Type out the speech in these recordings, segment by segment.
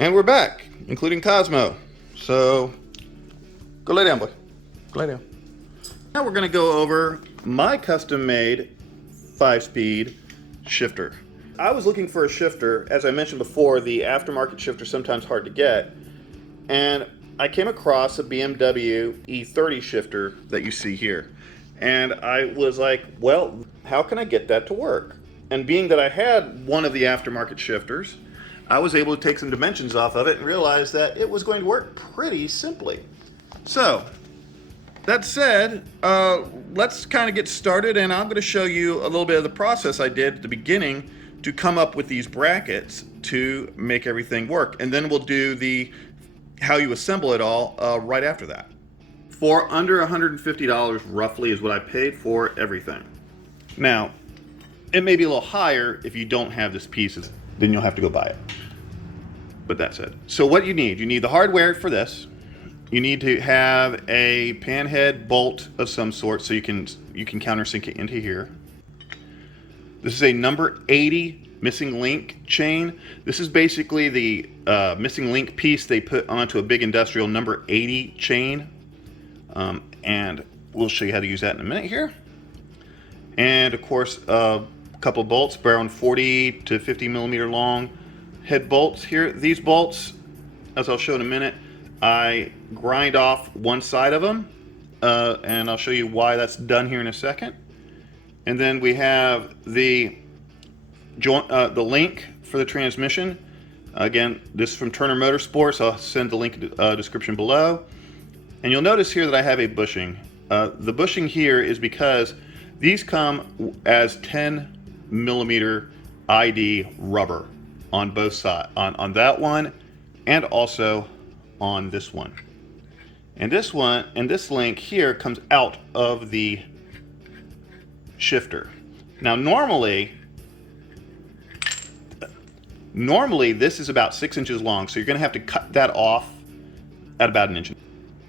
And we're back, including Cosmo. So, go lay down, boy. Go lay down. Now we're gonna go over my custom-made 5-speed shifter. I was looking for a shifter. As I mentioned before, the aftermarket shifter is sometimes hard to get. And I came across a BMW E30 shifter that you see here. And I was like, well, how can I get that to work? And being that I had one of the aftermarket shifters, I was able to take some dimensions off of it and realize that it was going to work pretty simply. So, that said, let's kind of get started, and I'm going to show you a little bit of the process I did at the beginning to come up with these brackets to make everything work. And then we'll do the how you assemble it all right after that. For under $150 roughly is what I paid for everything. Now, it may be a little higher if you don't have this piece, then you'll have to go buy it. But that's it. So what you need the hardware for this. You need to have a panhead bolt of some sort so you can countersink it into here. This is a number 80 missing link chain. This is basically the missing link piece they put onto a big industrial number 80 chain. And we'll show you how to use that in a minute here. And of course, a couple bolts, around 40 to 50 millimeter long head bolts here. These bolts, as I'll show in a minute, I grind off one side of them, and I'll show you why that's done here in a second. And then we have the link for the transmission. Again, this is from Turner Motorsports. I'll send the link in the description below. And you'll notice here that I have a bushing. The bushing here is because these come as 10 millimeter ID rubber on both sides, on that one and also on this one. And this one, and this link here comes out of the shifter. Now normally this is about 6 inches long, so you're gonna have to cut that off at about an inch.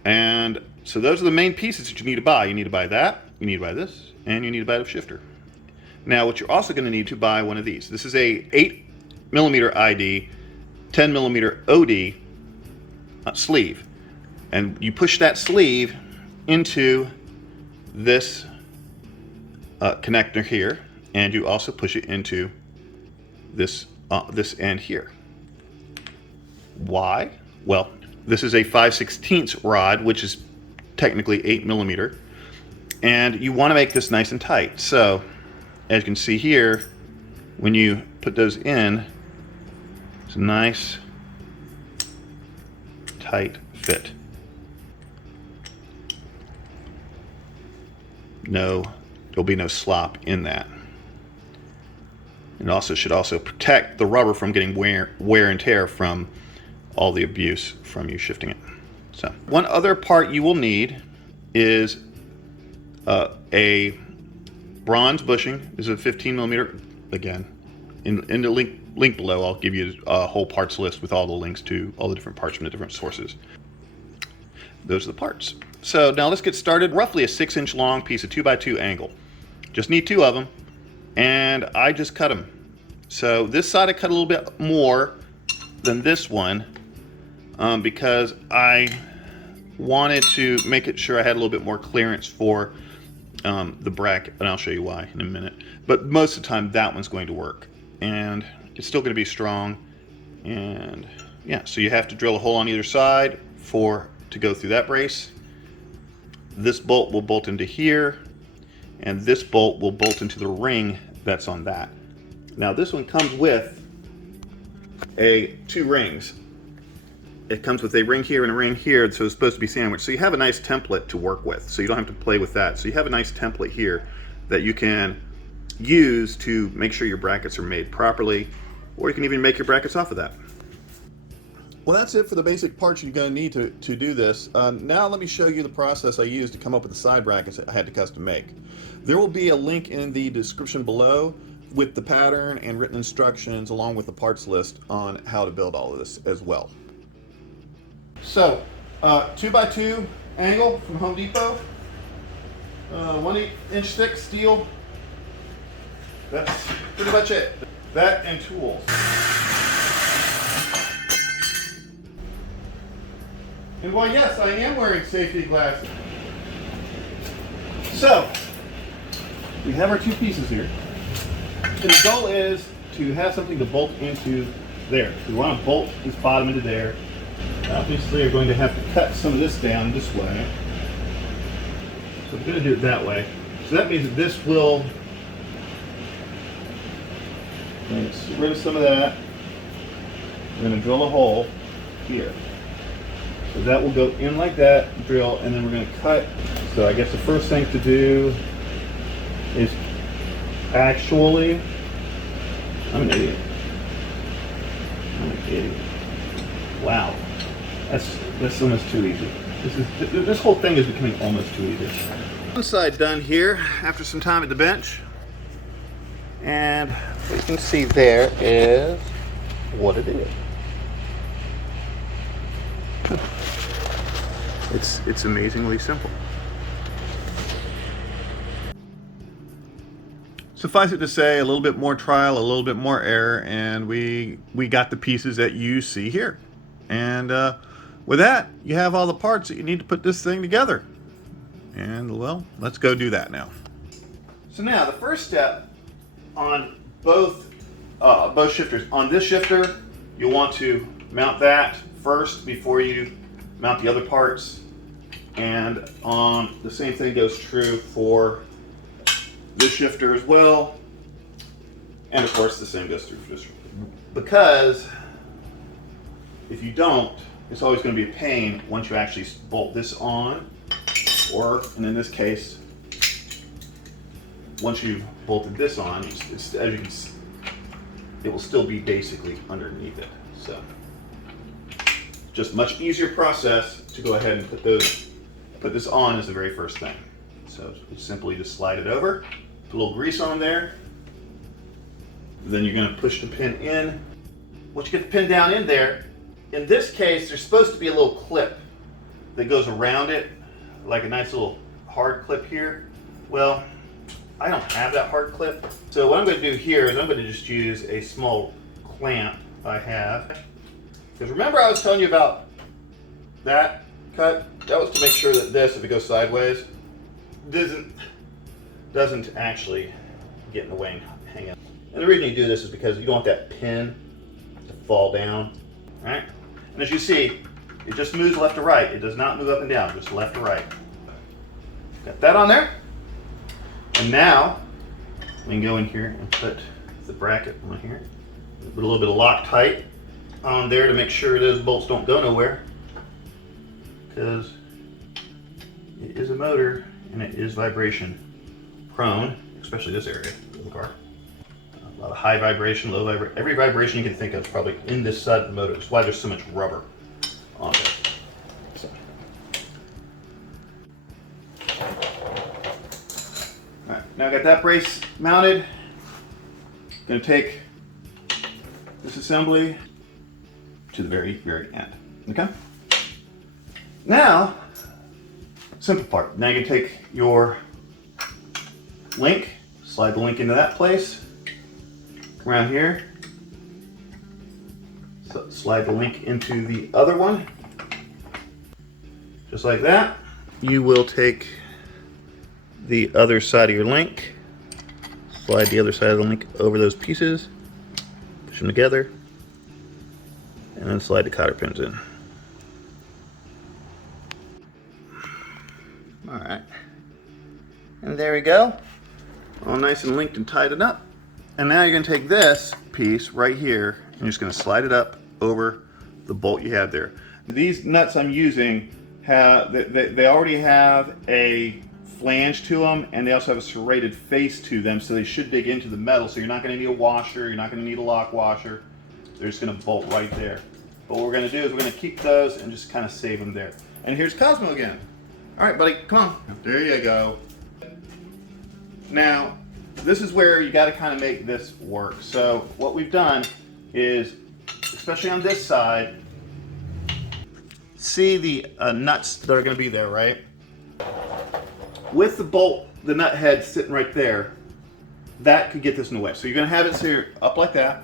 And so those are the main pieces that you need to buy. You need to buy that, you need to buy this, and you need to buy the shifter. Now what you're also gonna need to buy one of these. This is a 8 millimeter ID, 10 millimeter OD sleeve. And you push that sleeve into this connector here, and you also push it into this this end here. Why? Well, this is a 5/16 rod, which is technically 8 millimeter, and you want to make this nice and tight. So, as you can see here, when you put those in, it's a nice tight fit. There'll be no slop in that. It also should also protect the rubber from getting wear and tear from all the abuse from you shifting it. So one other part you will need is a bronze bushing. This is a 15 millimeter. Again, in the link below, I'll give you a whole parts list with all the links to all the different parts from the different sources. Those are the parts. So now let's get started. Roughly a 6-inch long piece of 2x2 angle. Just need 2 of them, and I just cut them. So this side I cut a little bit more than this one because I wanted to make it sure I had a little bit more clearance for the bracket, and I'll show you why in a minute. But most of the time that one's going to work, and it's still going to be strong. And yeah, so you have to drill a hole on either side to go through that brace. This bolt will bolt into here, and this bolt will bolt into the ring that's on that. Now this one comes with 2 rings. It comes with a ring here and a ring here, so it's supposed to be sandwiched. So you have a nice template to work with, so you don't have to play with that. So you have a nice template here that you can use to make sure your brackets are made properly, or you can even make your brackets off of that. Well, that's it for the basic parts you're going to need to do this. Now let me show you the process I used to come up with the side brackets that I had to custom make. There will be a link in the description below with the pattern and written instructions along with the parts list on how to build all of this as well. So, 2x2 angle from Home Depot, 1/8-inch thick steel. That's pretty much it. That and tools. And why, yes, I am wearing safety glasses. So, we have our two pieces here. And the goal is to have something to bolt into there. So we want to bolt this bottom into there. Obviously, you're going to have to cut some of this down this way. So we're going to do it that way. So that means that this will get rid of some of that. We're going to drill a hole here. So that will go in like that, drill, and then we're going to cut. So I guess the first thing to do is actually, I'm an idiot. I'm an idiot. Wow. That's almost too easy. This whole thing is becoming almost too easy. One side done here after some time at the bench. And what you can see there is what it is. It's amazingly simple. Suffice it to say, a little bit more trial, a little bit more error, and we got the pieces that you see here. And with that, you have all the parts that you need to put this thing together. And well, let's go do that now. So now the first step on both shifters. On this shifter, you'll want to mount that first before you mount the other parts. And on the same thing goes true for this shifter as well. And of course the same goes through for this shifter. Because if you don't, it's always going to be a pain once you actually bolt this on, or, and in this case, once you've bolted this on, as you can see, it will still be basically underneath it. So, just much easier process to go ahead and put this on as the very first thing. So simply just slide it over, put a little grease on there. Then you're going to push the pin in. Once you get the pin down in there, in this case, there's supposed to be a little clip that goes around it, like a nice little hard clip here. Well, I don't have that hard clip. So what I'm going to do here is I'm going to just use a small clamp I have. Because remember I was telling you about that cut? That was to make sure that this, if it goes sideways, doesn't actually get in the way and hang up. And the reason you do this is because you don't want that pin to fall down, right? And as you see, it just moves left to right. It does not move up and down, just left to right. Got that on there. And now, we can go in here and put the bracket on here. Put a little bit of Loctite on there to make sure those bolts don't go nowhere. Because it is a motor and it is vibration prone, especially this area of the car. A lot of high vibration, low vibration, every vibration you can think of is probably in this side of the motor. That's why there's so much rubber on it. So. Alright, now I got that brace mounted. Going to take this assembly to the very, very end. Okay? Now, simple part. Now you can take your link, slide the link into that place, around here, so slide the link into the other one, just like that. You will take the other side of your link, slide the other side of the link over those pieces, push them together, and then slide the cotter pins in. Alright, and there we go, all nice and linked and tied it up. And now you're going to take this piece right here and you're just going to slide it up over the bolt you have there. These nuts I'm using have, they already have a flange to them, and they also have a serrated face to them, so they should dig into the metal. So you're not going to need a washer, you're not going to need a lock washer. They're just going to bolt right there. But what we're going to do is we're going to keep those and just kind of save them there. And here's Cosmo again. All right, buddy, come on. There you go. Now, this is where you got to kind of make this work. So what we've done is, especially on this side, see the nuts that are going to be there, right? With the bolt, the nut head sitting right there, that could get this in the way. So you're going to have it sit up like that,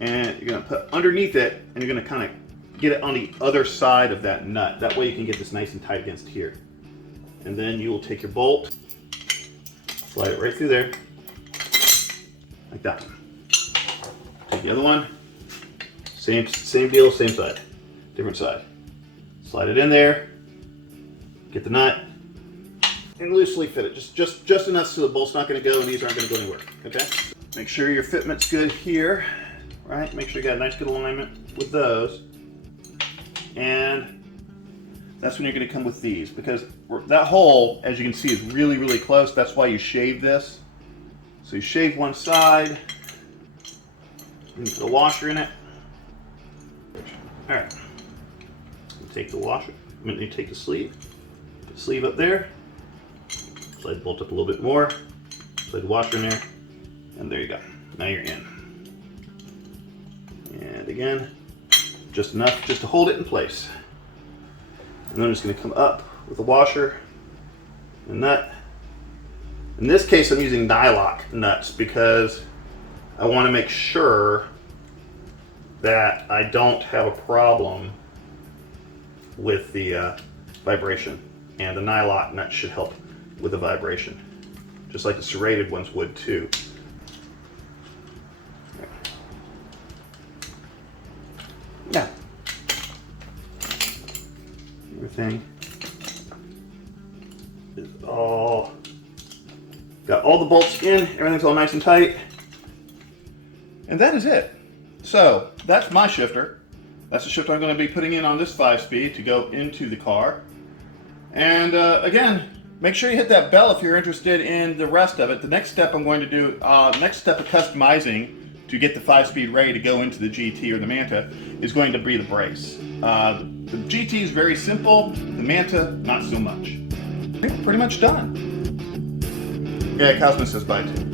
and you're going to put underneath it, and you're going to kind of get it on the other side of that nut. That way you can get this nice and tight against here. And then you will take your bolt, slide it right through there, like that. Take the other one, same deal, same side, different side. Slide it in there, get the nut, and loosely fit it. Just enough so the bolt's not going to go and these aren't going to go anywhere. Okay. Make sure your fitment's good here, right? Make sure you got a nice good alignment with those. And that's when you're going to come with these, because that hole, as you can see, is really, really close. That's why you shave this. So you shave one side, and put a washer in it. All right. You take the washer, you take the sleeve, put the sleeve up there, slide the bolt up a little bit more, slide the washer in there, and there you go. Now you're in. And again, just enough just to hold it in place. And then I'm just going to come up with a washer and nut. In this case, I'm using nylock nuts because I want to make sure that I don't have a problem with the vibration. And the nylock nut should help with the vibration, just like the serrated ones would too. Yeah. Everything is all got all the bolts in, everything's all nice and tight. And that is it. So that's my shifter. That's the shifter I'm going to be putting in on this 5-speed to go into the car. And again, make sure you hit that bell if you're interested in the rest of it. The next step I'm going to do, next step of customizing to get the 5-speed ready to go into the GT or the Manta is going to be the brace. The GT is very simple, the Manta not so much. I think we're pretty much done. Yeah, Cosmo says bye too.